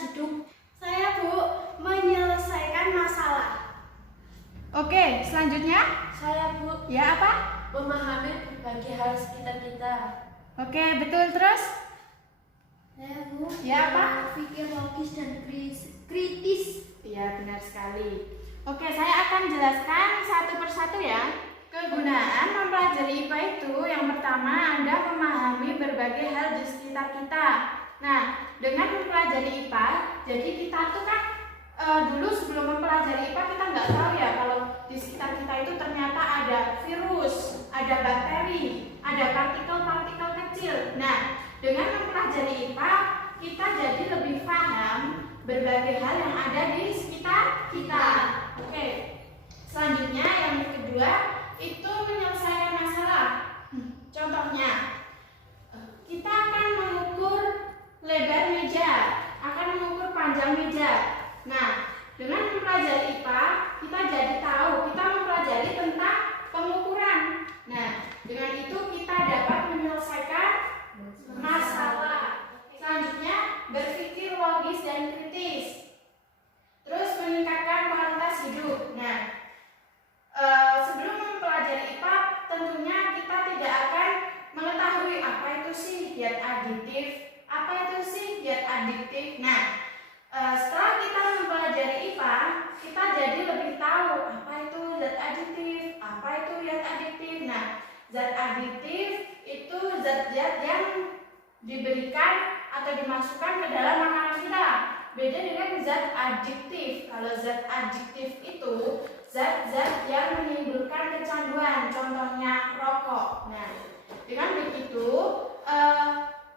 hidup. Saya, Bu, menyelesaikan masalah. Oke, selanjutnya? Saya, Bu, Ya, apa? memahami berbagai hal sekitar kita. Oke, betul. Terus? Saya, Bu, Ya, apa? berpikir logis dan kritis. Iya, benar sekali. Oke, saya akan jelaskan satu persatu ya. Kegunaan mempelajari IPA itu yang pertama Anda memahami berbagai hal di sekitar kita. Nah, dengan mempelajari IPA, jadi kita tuh kan dulu sebelum mempelajari IPA kita nggak tahu ya kalau di sekitar kita itu ternyata ada virus, ada bakteri, ada partikel-partikel kecil. Nah, dengan mempelajari IPA kita jadi lebih paham berbagai hal yang ada di sekitar kita. Oke, selanjutnya yang kedua itu menyelesaikan masalah. Contohnya, kita akan mengukur lebar meja, akan mengukur panjang meja. Nah, dengan mempelajari IPA, kita jadi tahu, kita mempelajari tentang pengukuran. Nah, dengan itu kita dapat menyelesaikan masalah. Selanjutnya, berpikir logis dan kritis. Terus meningkatkan kualitas hidup. Nah, sebelum mempelajari IPA, tentunya kita tidak akan mengetahui apa itu sih zat aditif, apa itu sih zat adiktif. Nah, setelah kita mempelajari IPA, kita jadi lebih tahu apa itu zat aditif, apa itu zat adiktif. Nah, zat aditif itu zat-zat yang diberikan atau dimasukkan ke dalam makanan kita. Beda dengan zat adiktif. Kalau zat adiktif itu zat-zat yang menimbulkan kecanduan, contohnya rokok. Nah, dengan begitu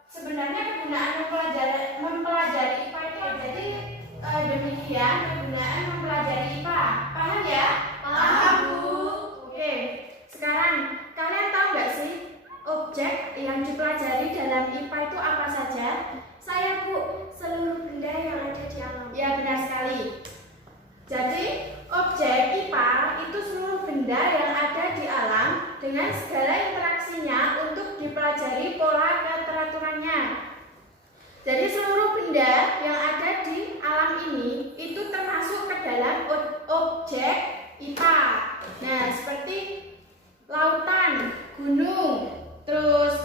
sebenarnya kegunaan mempelajari IPA itu jadi demikian kegunaan mempelajari IPA. Paham ya? Paham, Bu. Oke, sekarang kalian tahu nggak sih objek yang dipelajari dalam IPA itu apa saja? Saya, Bu, seluruh benda yang ada di alam. Ya, benar sekali. Jadi, objek IPA itu seluruh benda yang ada di alam dengan segala interaksinya untuk dipelajari pola keteraturannya. Jadi, seluruh benda yang ada di alam ini itu termasuk ke dalam objek IPA. Nah, seperti lautan, gunung, terus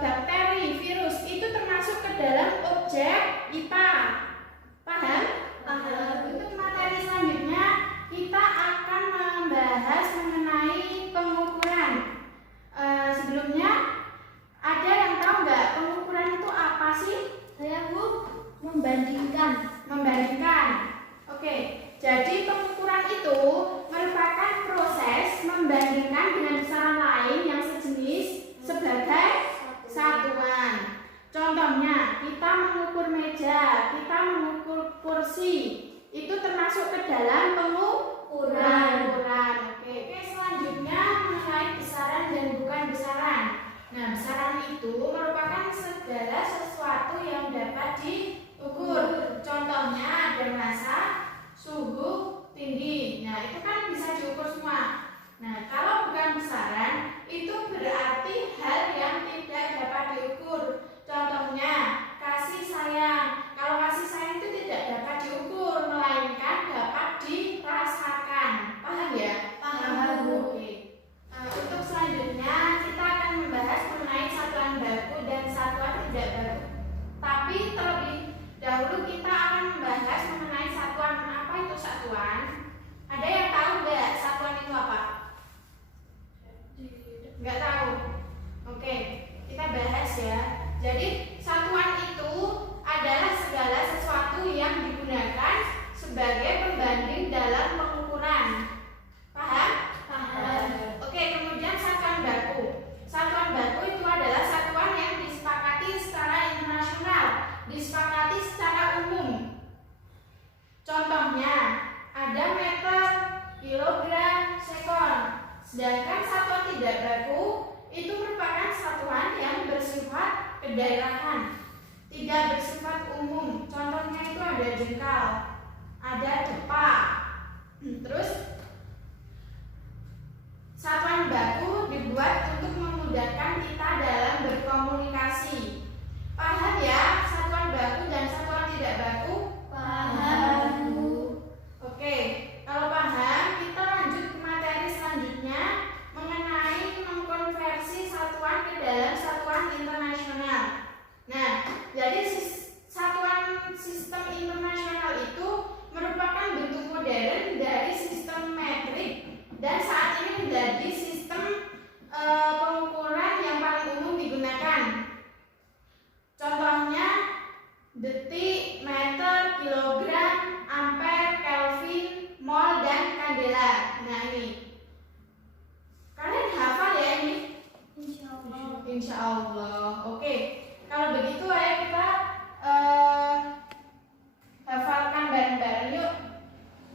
bakteri, virus itu termasuk ke dalam objek IPA. Paham? Paham. Untuk materi selanjutnya kita akan membahas mengenai pengukuran. Sebelumnya ada yang tahu nggak pengukuran itu apa sih? Saya, Bu, membandingkan. Oke, jadi pengukuran itu merupakan proses membandingkan dengan besaran lain yang sejenis sebagai satuan. Contohnya, kita mengukur meja, kita mengukur kursi, itu termasuk ke dalam pengukuran. Oke, selanjutnya mengenai besaran dan bukan besaran. Nah, besaran itu merupakan segala sesuatu yang dapat diukur. Contohnya ada massa, suhu, tinggi. Nah, itu kan bisa diukur semua. Nah, kalau bukan besaran, itu berarti hal yang tidak dapat diukur. Contohnya, kasih sayang. Kalau kasih sayang itu tidak dapat diukur, melainkan dapat dirasakan. Paham ya? Paham, Bu. Oke. Untuk selanjutnya, kita akan membahas mengenai satuan baku dan satuan tidak baku. Tapi terlebih dahulu kita akan membahas mengenai satuan. Apa itu satuan? Ada yang tahu nggak satuan itu apa? Nggak tahu? Oke, kita bahas ya. Jadi satuan itu adalah segala sesuatu yang digunakan sebagai pembanding dalam pengukuran. Paham? Paham. Oke, kemudian satuan baku. Satuan baku itu adalah satuan yang disepakati secara internasional, disepakati secara umum. Contohnya, ada meter, kilogram, sekon. Sedangkan satuan tidak baku itu merupakan satuan yang bersifat kedaerahan, tidak bersifat umum. Contohnya itu ada jengkal, ada depa. Terus satuan baku dibuat untuk memudahkan kita dalam berkomunikasi. Paham ya? Satuan baku dan satuan tidak baku detik, meter, kilogram, ampere, kelvin, mol, dan kandela. Nah ini, kalian hafal ya ini? Insya Allah. Oke, kalau begitu ayo kita hafalkan bareng-bareng yuk.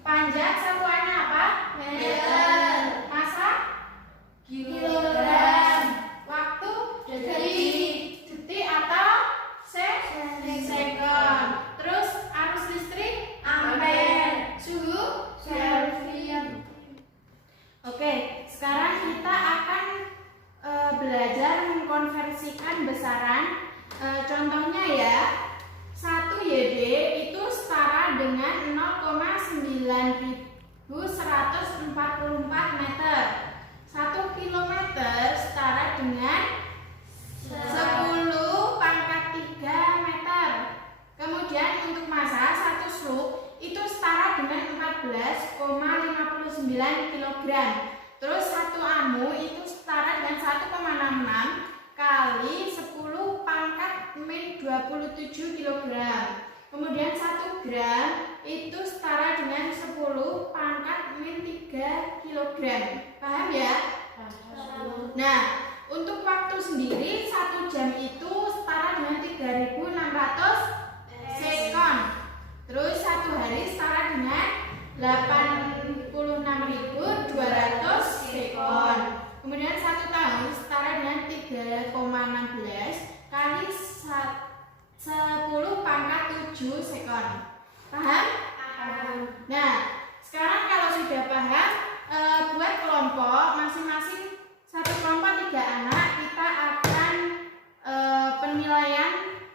Panjang satuannya apa? Meter. Masa? Kilogram. Waktu? Detik. Detik atau second. Terus arus listrik? Ampere. Suhu? Kelvin. Oke, sekarang kita akan belajar mengkonversikan besaran. Contohnya ya, 1 YB itu setara dengan 0,9144 meter. 1 kilometer setara dengan 10 pangkat 3 meter. Kemudian untuk massa 1 slug itu setara dengan 14,59 kg. Terus 1 amu itu setara dengan 1,66 kali 10 pangkat min 27 kg. Kemudian 1 gram itu setara dengan 10 pangkat min 3 kg. Paham ya? Nah, untuk waktu sendiri 1 jam itu setara dengan 3.600 sekon. Terus 1 hari setara dengan 86.200 sekon. Kemudian 1 tahun setara dengan 3,16 kali 10 pangkat 7 sekon. Paham? Paham. Nah, sekarang kalau sudah paham, buat kelompok masing-masing, satu kelompok 3 anak, kita akan penilaian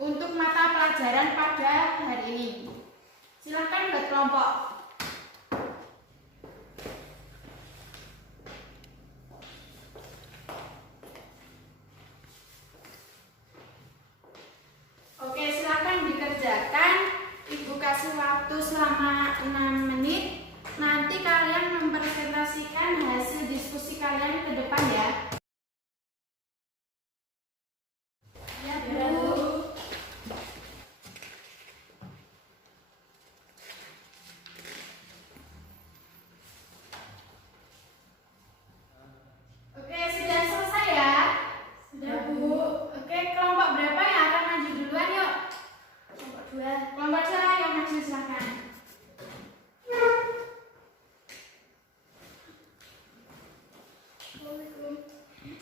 untuk mata pelajaran pada hari ini. Silakan buat kelompok. Oke, silakan dikerjakan. Ibu kasih waktu selama 6 menit. Nanti kalian mempresentasikan hasil diskusi kalian ke depan ya. Ya, Bu. Oke, sudah selesai ya? Sudah, Bu. Oke, kelompok berapa yang akan maju duluan yuk? Kelompok 2. Kelompok 2 yang maju silakan.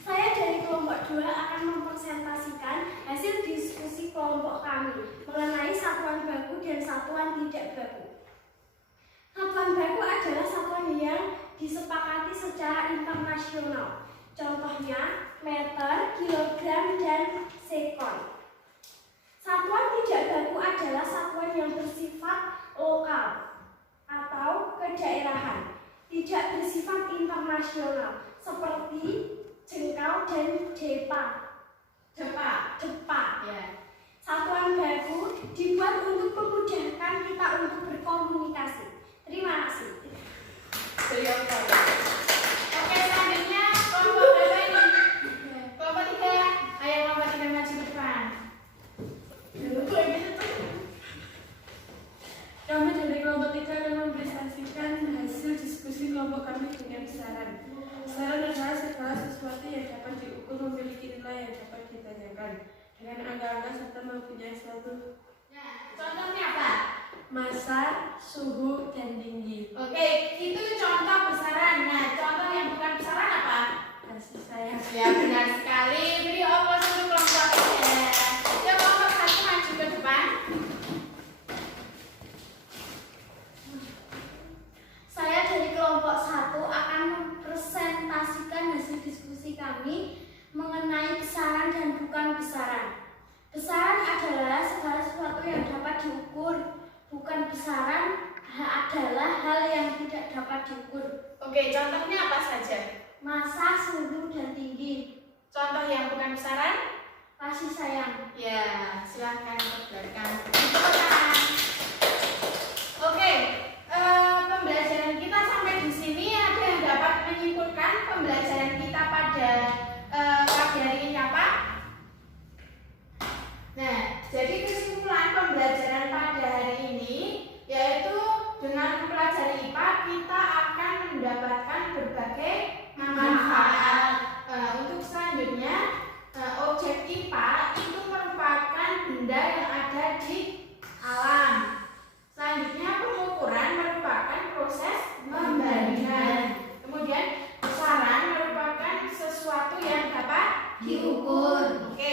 Saya dari kelompok 2 akan mempresentasikan hasil diskusi kelompok kami mengenai satuan baku dan satuan tidak baku. Satuan baku adalah satuan yang disepakati secara internasional. Contohnya meter, kilogram, dan sekon. Satuan tidak baku adalah satuan yang bersifat lokal atau kedaerahan, tidak bersifat internasional, seperti jengkal dan depa. Ya. Satuan baku dibuat untuk memudahkan kita untuk berkomunikasi. Terima kasih. Oke, selanjutnya kelompok berapa ini? Kelompok 3. Ayo kelompok 3 maju ke depan. Kami dari kelompok 3 akan mempresentasikan hasil diskusi kelompok kami dengan besaran. Besaran adalah segala sesuatu yang dapat diukur memiliki nilai yang dapat ditanyakan dengan angka-angka serta mempunyai suatu Nah, contohnya apa? massa, suhu, dan tinggi. Oke, itu contoh besaran. Nah, contoh yang bukan besaran apa? Kasih sayang. Ya, benar sekali. Beri aplaus untuk kelompok 3. Ya, kelompok 1 maju ke depan. Saya dari kelompok 1 akan mempresentasikan hasil diskusi kami mengenai besaran dan bukan besaran. Besaran adalah segala sesuatu yang dapat diukur, bukan besaran adalah hal yang tidak dapat diukur. Oke, contohnya apa saja? Massa, suhu, dan tinggi. Contoh yang bukan besaran? Kasih sayang. Ya, silahkan kerjakan. Tepuk tangan. Oke, pembelajaran kita sampai di sini. Ada yang dapat menyimpulkan pembelajaran kita pada pagi hari ini apa? Nah, jadi yang ada di alam. Selanjutnya, pengukuran merupakan proses pembandingan. Kemudian, besaran merupakan sesuatu yang dapat Diukur. Oke,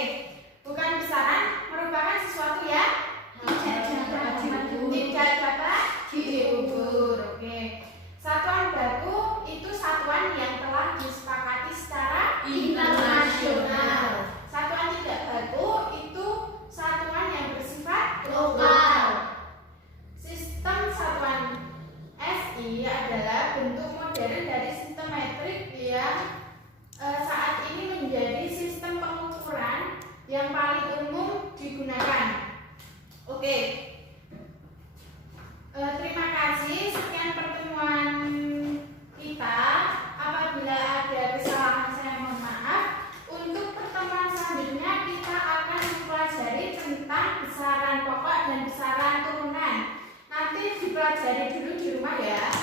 bukan besaran merupakan sesuatu yang tidak dapat diukur. Oke. Satuan baku itu satuan yang telah disepakati secara Internasional. Satuan tidak baku itu satuan yang bersifat Lokal. Sistem satuan SI adalah bentuk modern dari sistem metrik yang saat ini menjadi sistem pengukuran yang paling umum digunakan. Oke. Terima kasih. Sekian pertemuan kita. Apabila ada kesalahan saya mohon maaf. Untuk pertemuan selanjutnya kita akan mempelajari tentang besaran pokok dan besaran turunan. Nanti dipelajari dulu di rumah ya.